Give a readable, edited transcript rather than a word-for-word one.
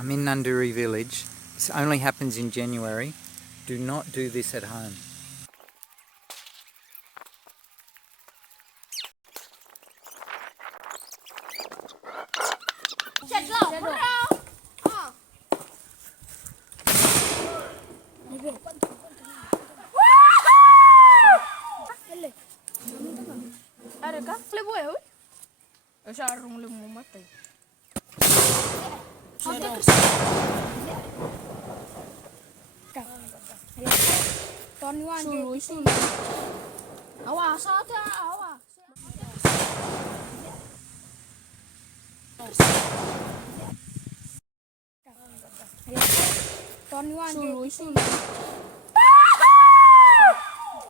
I'm in Nunduri village. This only happens in January. Do not do this at home. Sulu.